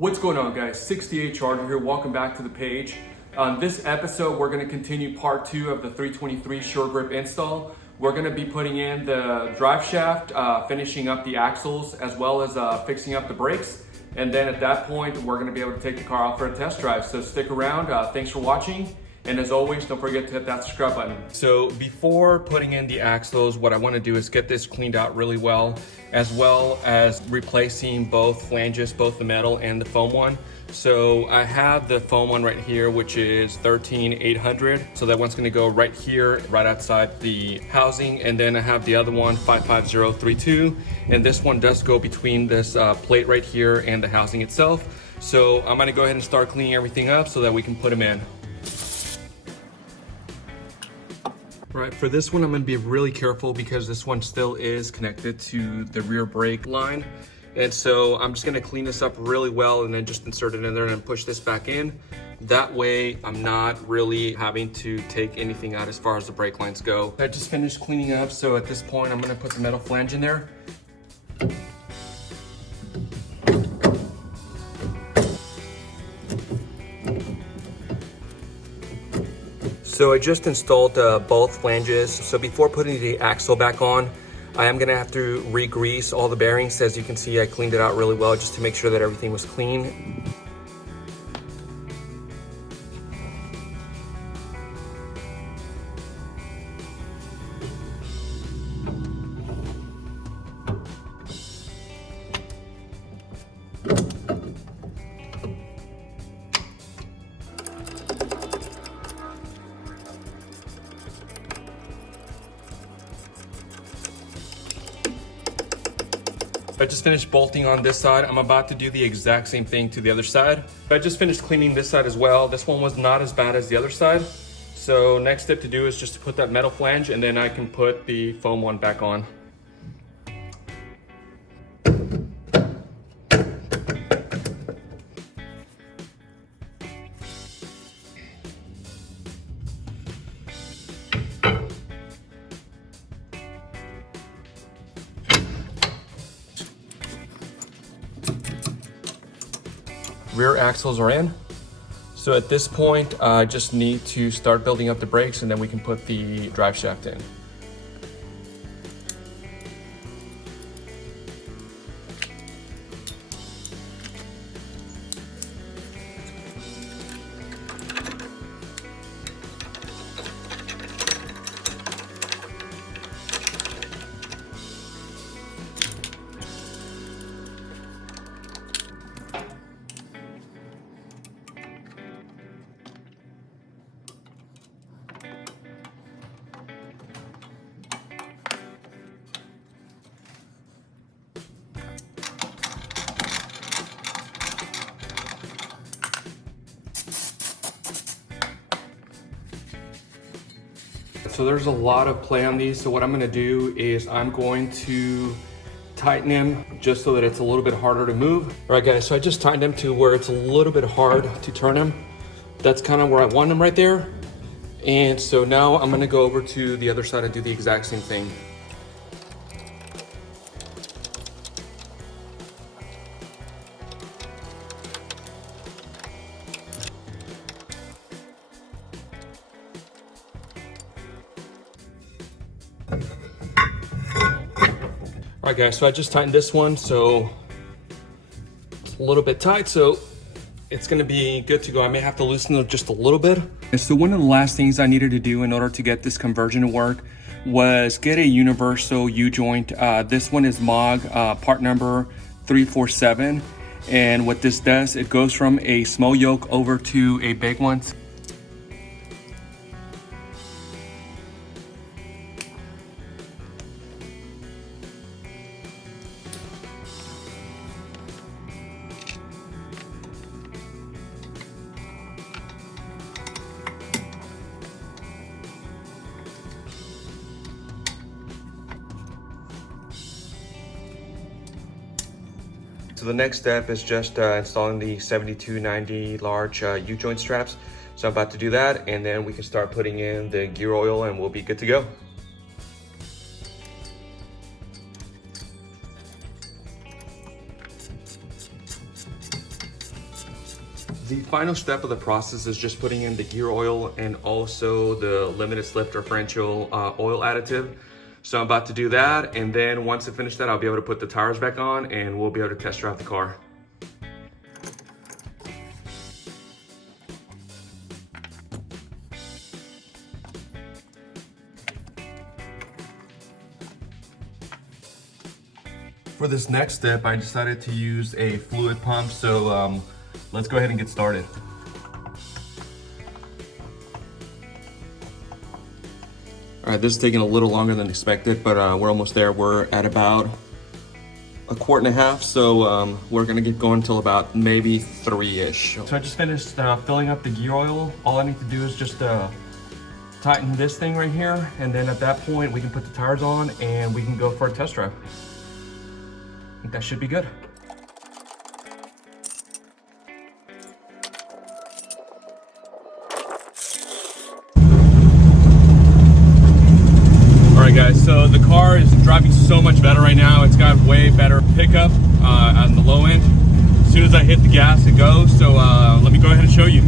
What's going on, guys? 68 Charger here. Welcome back to the page. On this episode, we're going to continue part 2 of the 323 short grip install. We're going to be putting in the drive shaft, finishing up the axles, as well as fixing up the brakes. And then at that point, we're going to be able to take the car out for a test drive. So stick around. Thanks for watching. And as always, don't forget to hit that subscribe button. So before putting in the axles, what I want to do is get this cleaned out really well as replacing both flanges, both the metal and the foam one. So I have the foam one right here, which is 13800. So that one's going to go right here, right outside the housing. And then I have the other one, 55032. And this one does go between this plate right here and the housing itself. So I'm going to go ahead and start cleaning everything up so that we can put them in. Right, for this one, I'm gonna be really careful because this one still is connected to the rear brake line. And so I'm just gonna clean this up really well and then just insert it in there and push this back in. That way, I'm not really having to take anything out as far as the brake lines go. I just finished cleaning up, so at this point, I'm gonna put the metal flange in there. So I just installed both flanges. So before putting the axle back on, I am gonna have to re-grease all the bearings. As you can see, I cleaned it out really well just to make sure that everything was clean. I just finished bolting on this side. I'm about to do the exact same thing to the other side. I just finished cleaning this side as well. This one was not as bad as the other side. So next step to do is just to put that metal flange and then I can put the foam one back on. Rear axles are in. So at this point, I just need to start building up the brakes and then we can put the drive shaft in. So there's a lot of play on these. So what I'm gonna do is I'm going to tighten them just so that it's a little bit harder to move. All right, guys, so I just tightened them to where it's a little bit hard to turn them. That's kind of where I want them right there. And so now I'm gonna go over to the other side and do the exact same thing. All right, guys, so I just tightened this one, so it's a little bit tight, so it's gonna be good to go. I may have to loosen it just a little bit. And so one of the last things I needed to do in order to get this conversion to work was get a universal U-joint. This one is MOG part number 347. And what this does, it goes from a small yoke over to a big one. So the next step is just installing the 7290 large U-joint straps. So I'm about to do that, and then we can start putting in the gear oil and we'll be good to go. The final step of the process is just putting in the gear oil and also the limited slip differential oil additive. So I'm about to do that, and then once I finish that, I'll be able to put the tires back on and we'll be able to test drive the car. For this next step, I decided to use a fluid pump, so let's go ahead and get started. All right, this is taking a little longer than expected, but we're almost there. We're at about a quart and a half, so we're gonna get going until about maybe 3-ish. So I just finished filling up the gear oil. All I need to do is just tighten this thing right here, and then at that point, we can put the tires on and we can go for a test drive. I think that should be good. All right, guys, so the car is driving so much better right now. It's got way better pickup on the low end. As soon as I hit the gas, it goes. So let me go ahead and show you.